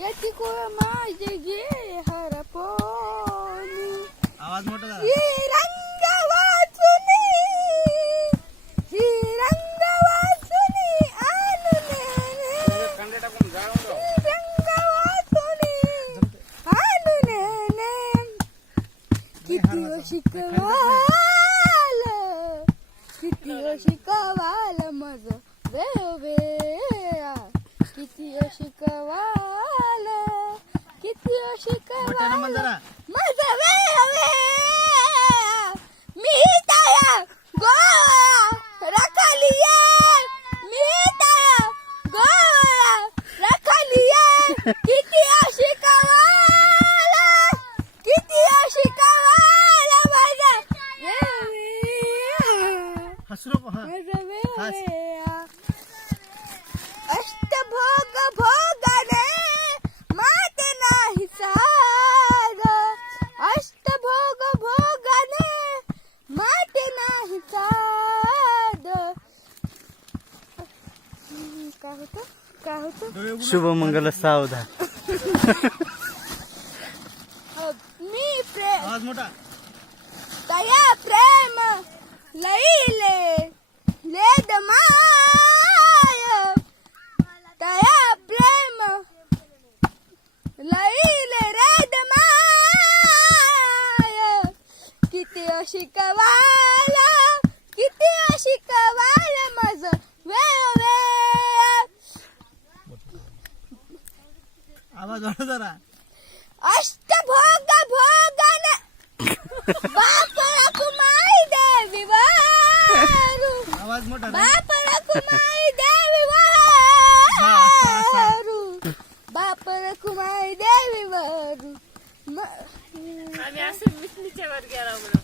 याची कोळ माझे गे हरपोनी आवाज मोठा झाला. ही रंग वाचुनी ही रंग वाचुनी आणुने रंग वाचुनी आणुने किती शिकवाल किती शिकवाल मज वेवे किती शिकवाल किती मोठ्यानं म्हण शिकवाल जरा. मज वेवे मी तया गोळा रखलिये मी तया गोळा रखलिये किती शिकवाल किती शिकवाल मज वेवे हसू नको. हा अष्टभोग भोगाने माते नाही साध अष्टभोग भोगाने माते नाही साध काय होतं डोळे उघडा. शुभमंगल सावधान. मी प्रेम आवाज मोठा. तया प्रेम लईले लेद माय तया प्रेम लईले रेद माय किती शिकवाला किती शिकवाल मज वेवे आवाज वाढव जरा. अष्टभोग भोगन बाप रकुमाई देवी वारू आवाज मोठा ना. बाप रकुमाई देवी हा, असा. वारू बाप रकुमाई देवी वारू आम्ही असं मिसनीच्या वर गेला म्हणून